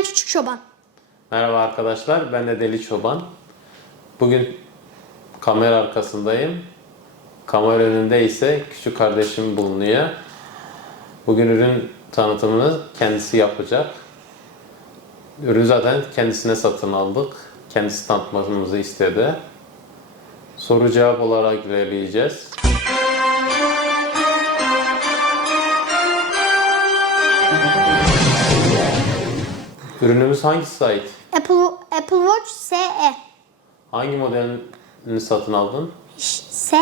Ben Küçük Çoban. Merhaba arkadaşlar, ben de Deli Çoban. Bugün kamera arkasındayım. Kamera önünde ise küçük kardeşim bulunuyor. Bugün ürün tanıtımını kendisi yapacak. Ürün zaten kendisine satın aldık. Kendisi tanıtmamızı istedi. Soru cevap olarak ilerleyeceğiz. Ürünümüz hangisi ait? Apple, Apple Watch SE. Hangi modelini satın aldın? Ş- SE.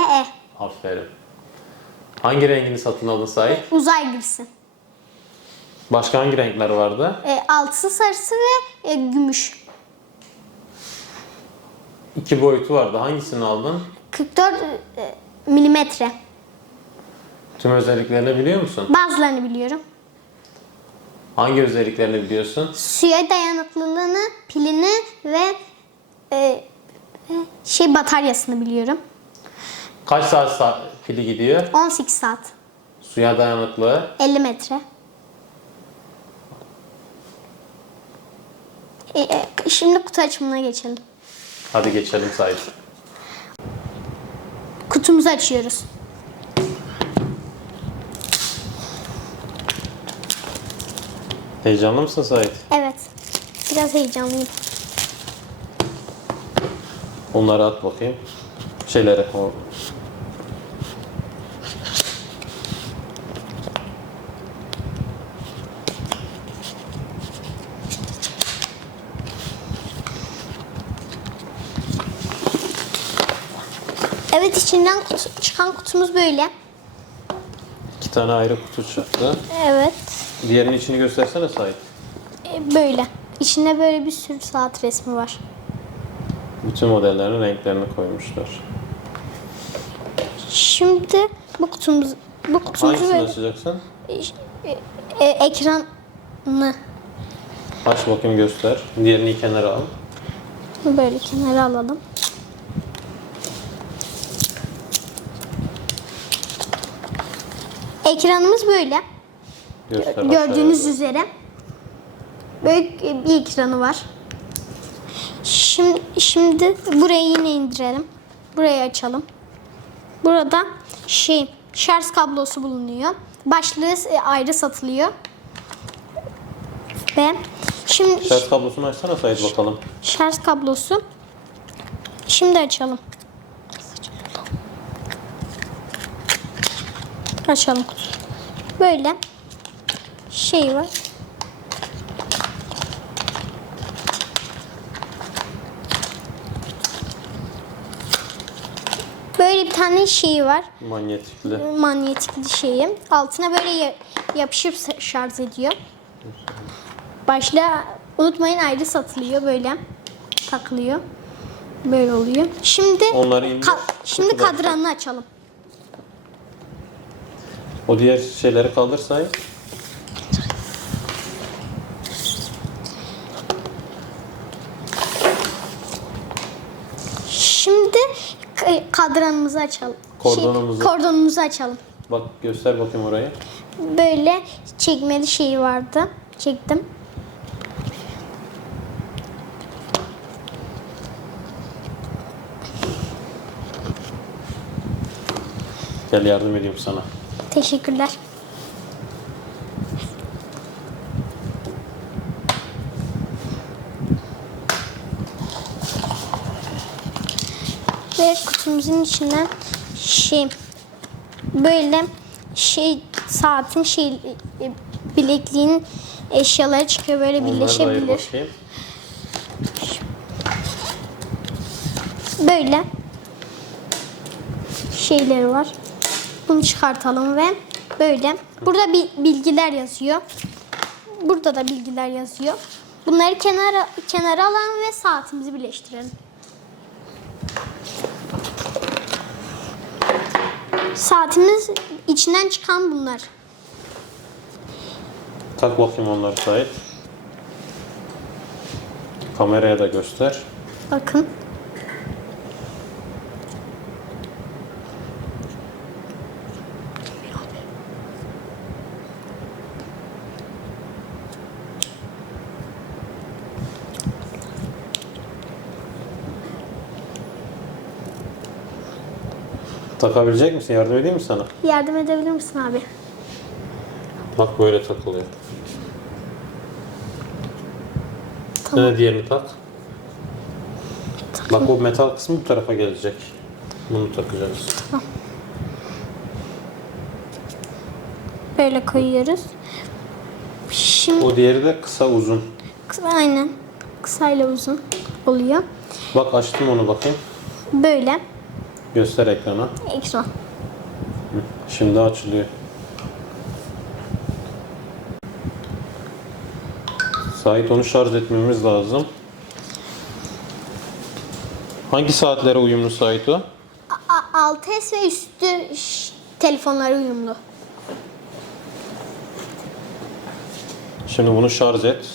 Aferin. Hangi rengini satın aldın Sait? Uzay gibisi. Başka hangi renkler vardı? E, altısı sarısı ve e, gümüş. İki boyutu vardı. Hangisini aldın? 44 e, milimetre. Tüm özelliklerini biliyor musun? Bazılarını biliyorum. Hangi özelliklerini biliyorsun? Suya dayanıklılığını, pilini ve e, e, şey bataryasını biliyorum. Kaç saat sa- pili gidiyor? 18 saat. Suya dayanıklı. 50 metre. E, e, şimdi kutu açımına geçelim. Hadi geçelim Sait. Kutumuzu açıyoruz. Heyecanlı mısın Sait? Evet. Biraz heyecanlıyım. Onları at bakayım. Şeylere. O... Evet içinden kutu- çıkan kutumuz böyle. İki tane ayrı kutu çıktı. Evet. Diğerinin içini göstersene Sait. E, böyle. İçinde böyle bir sürü saat resmi var. Bütün modellerin renklerini koymuşlar. Şimdi bu kutumuzu bu kutumuzu Hangisini böyle açacaksın? e, ekranı Aç bakayım göster. Diğerini kenara al. böyle kenara alalım. Ekranımız böyle. Göster Gördüğünüz aşağıya. üzere. Böyle bir ekranı var. Şimdi, şimdi burayı yine indirelim. Burayı açalım. Burada şey şarj kablosu bulunuyor. Başlığı ayrı satılıyor. Ve şimdi Şarj kablosunu açsana Sait bakalım. şarj kablosu. Şimdi açalım. Açalım. Böyle şey var. Böyle bir tane şey var. Manyetikli. Manyetik şeyi. Altına böyle ya- yapışıp şarj ediyor. Başla unutmayın ayrı satılıyor böyle. Takılıyor. Böyle oluyor. Şimdi Onları indir. ka- şimdi kadranını açalım. O diğer şeyleri kaldır Sait. Şimdi k- kadranımızı açalım. Kordonumuzu. Şey, kordonumuzu açalım. Bak göster bakayım orayı. Böyle çekmeli şey vardı. Çektim. Gel yardım edeyim sana. Teşekkürler. Ve kutumuzun içinden şey böyle şey saatin şey e, bilekliğin eşyaları çıkıyor böyle Onları birleşebilir. Böyle şeyleri var. Bunu çıkartalım ve böyle. Burada bir bilgiler yazıyor. Burada da bilgiler yazıyor. Bunları kenara kenara alalım ve saatimizi birleştirelim. Saatimiz içinden çıkan bunlar. Tak bakayım onları Sait. Kameraya da göster. Bakın. Takabilecek misin? Yardım edeyim mi sana? Yardım edebilir misin abi? Bak böyle takılıyor. Sen de diğerini tak. Bak bu metal kısmı bu tarafa gelecek. Bunu takacağız. Böyle koyuyoruz. Şimdi O diğeri de kısa uzun. kısa, aynen kısayla uzun oluyor. Bak açtım onu bakayım. Böyle Göster ekrana. ekran. Şimdi açılıyor. Sait onu şarj etmemiz lazım. Hangi saatlere uyumlu Sait o? A- 6S ve üstü telefonlara uyumlu. Şimdi bunu şarj et.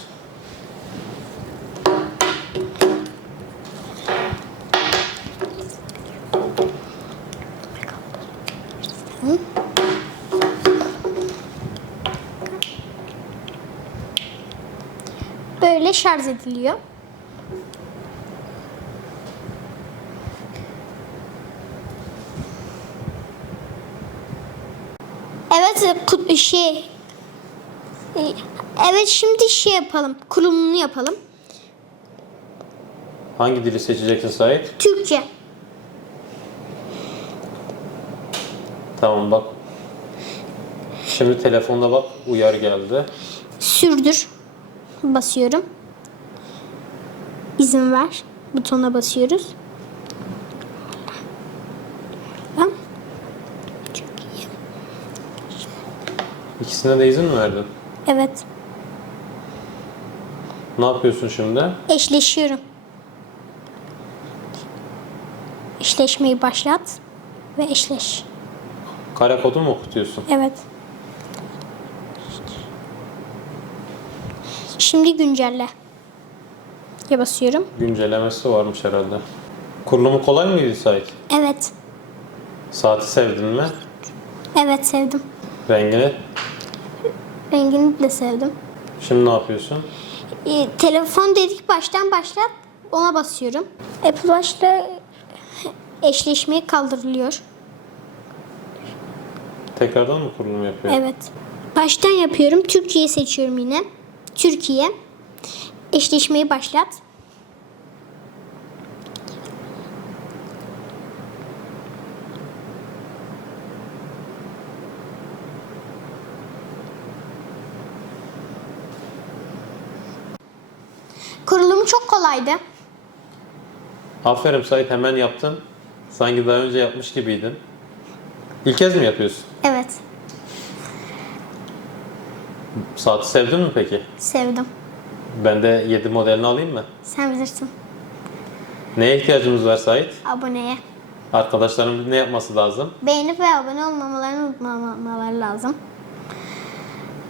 Böyle şarj ediliyor. Evet kut- şey e, Evet şimdi şey yapalım. Kurulumunu yapalım. Hangi dili seçeceksin Sait? Türkçe. Tamam bak. Şimdi telefonda bak uyarı geldi. Sürdür. Basıyorum. İzin ver. Butona basıyoruz. İkisine de izin mi verdin? Evet. Ne yapıyorsun şimdi? Eşleşiyorum. Eşleşmeyi başlat ve eşleş. Kare kodu mu okutuyorsun? Evet. Şimdi güncelle. Ya basıyorum. Güncellemesi varmış herhalde. Kurulumu kolay mıydı Sait? Evet. Saati sevdin mi? Evet sevdim. Rengini? Rengini de sevdim. Şimdi ne yapıyorsun? E, telefon dedik baştan başlat. Ona basıyorum. Apple Watch'la eşleşmeyi kaldırılıyor. Tekrardan mı kurulum yapıyor? Evet. Baştan yapıyorum. Türkiye seçiyorum yine. Türkiye. Eşleşmeyi başlat. Kurulumu çok kolaydı. Aferin Sait hemen yaptın. Sanki daha önce yapmış gibiydin. İlk kez mi yapıyorsun? Evet. Saati sevdin mi peki? Sevdim. Ben de 7 modelini alayım mı? Sen bilirsin. Neye ihtiyacımız var Sait? Aboneye. Arkadaşlarımız ne yapması lazım? Beğenip ve abone olmamalarını unutmamaları lazım.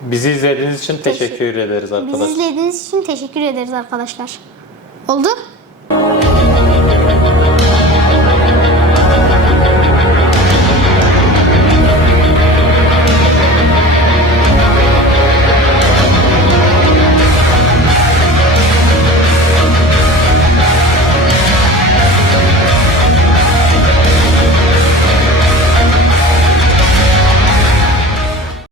Bizi izlediğiniz için teşekkür ederiz Bizi arkadaşlar. izlediğiniz için teşekkür ederiz arkadaşlar. Oldu?